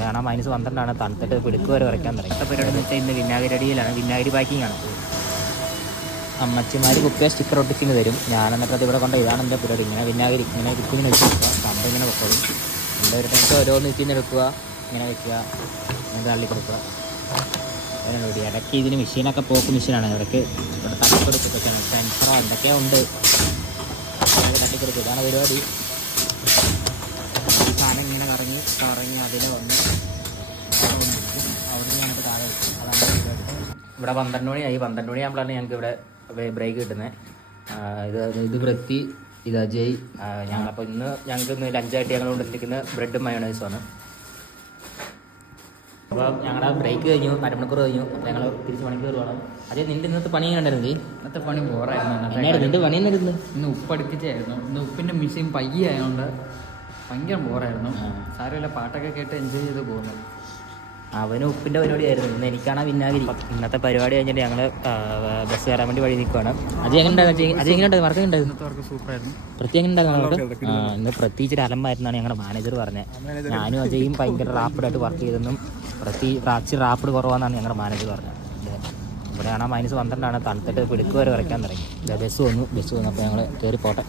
ഇവിടെ കാണാൻ -12 തണുത്തിട്ട് പിടുക്ക് വരെ വരയ്ക്കാൻ തുടങ്ങി. ഇപ്പം പരിപാടി എന്ന് വെച്ചാൽ ഇന്ന് വിനാഗിരി അടിയിലാണ്, വിനാഗിരി പാക്കിംഗ് ആണ്. അമ്മച്ചിമാർ കുപ്പിയെ സ്റ്റിക്കർ ഒട്ടിച്ചിന് തരും. ഞാൻ എന്നിട്ട് അത് ഇവിടെ കൊണ്ട് ഇതാണ് എൻ്റെ പരിപാടി. ഇങ്ങനെ വിനാഗിരി ഇങ്ങനെ കുപ്പിങ്ങനെ വെച്ച് കൊടുക്കുക, കമ്പ് ഇങ്ങനെ വെക്കോളും. എൻ്റെ ഒരു ടൈം ഓരോന്ന് വെച്ചിന്ന് എടുക്കുക, ഇങ്ങനെ വെക്കുക, ഇങ്ങനെ തള്ളി കൊടുക്കുക. അതിനോട് ഇടയ്ക്ക് ഇതിന് മെഷീനൊക്കെ പോക്ക് മെഷീനാണ്. ഇടയ്ക്ക് ഇവിടെ തട്ടിക്കൊടുക്കൊക്കെയാണ്, സെൻസറോ എന്തൊക്കെയോ ഉണ്ട്, തട്ടിക്കൊടുക്കുക. ഇതാണ് പരിപാടി. ഈ സാധനം ഇങ്ങനെ കറങ്ങി അതിൽ വന്ന് അവിടെ ഞങ്ങൾക്ക് താഴെ വെക്കും. അതാണ് പരിപാടി. ഇവിടെ 12 മണിയായി. 12 മണിയാകുമ്പോഴാണ് ഞങ്ങൾക്ക് ഇവിടെ ബ്രേക്ക് കിട്ടുന്നത്. ഇത് വൃത്തി, ഇത് അജയ്, ഞങ്ങളപ്പോൾ ഞങ്ങൾക്ക് ലഞ്ചായിട്ട് ഞങ്ങൾ കൊണ്ടിരിക്കുന്ന ബ്രെഡും മയോണൈസുമാണ്. അപ്പോൾ ഞങ്ങളുടെ ബ്രേക്ക് കഴിഞ്ഞു, അരമണിക്കൂർ കഴിഞ്ഞു. അപ്പോൾ ഞങ്ങൾ തിരിച്ച് മണിക്കൂർ വേണം. അജയ്, നിൻ്റെ ഇന്നത്തെ പണി ഉണ്ടായിരുന്നില്ലേ? ഇന്നത്തെ പണി ബോറായിരുന്നു. നിൻ്റെ പണി എന്നായിരുന്നു? ഇന്ന് ഉപ്പടുപ്പിച്ചായിരുന്നു. ഇന്ന് ഉപ്പിൻ്റെ മെഷീൻ പയ്യെ ആയതുകൊണ്ട് ഭയങ്കര ബോറായിരുന്നു. സാരമില്ല, പാട്ടൊക്കെ കേട്ട് എൻജോയ് ചെയ്ത് പോകുന്നു. അവന് ഉപ്പിൻ്റെ പരിപാടിയായിരുന്നു. ഇന്ന് എനിക്കാണ് വിനാഗിരി. ഇന്നത്തെ പരിപാടി കഴിഞ്ഞിട്ട് ഞങ്ങൾ ബസ് കയറാൻ വേണ്ടി വഴി നിൽക്കുകയാണ്. അത് എങ്ങനെ ഉണ്ടാകും? അത് എങ്ങനെ ഉണ്ടാകും? വർക്ക് ഉണ്ടായിരുന്നു. ഇന്നത്തെ വർക്ക് സൂപ്പറായിരുന്നു. പ്രത്യേകം ഉണ്ടാകും നമുക്ക്. ഇന്ന് പ്രത്യേകിച്ച് ഒരു അലമ്പായിരുന്നാണ് ഞങ്ങളുടെ മാനേജർ പറഞ്ഞത്. ഞാനും അജയും ഭയങ്കര റാപ്പിഡായിട്ട് വർക്ക് ചെയ്തെന്നും പ്രാച്ചി റാപ്പിഡ് കുറവാണെന്നാണ് ഞങ്ങളുടെ മാനേജർ പറഞ്ഞത്. ഇവിടെ കാണാൻ -12 തണുത്തിട്ട് പിടുക്ക് വരെ വരയ്ക്കാൻ തുടങ്ങി. ബസ് വന്നു. അപ്പോൾ ഞങ്ങൾ കയറി പോട്ടെ.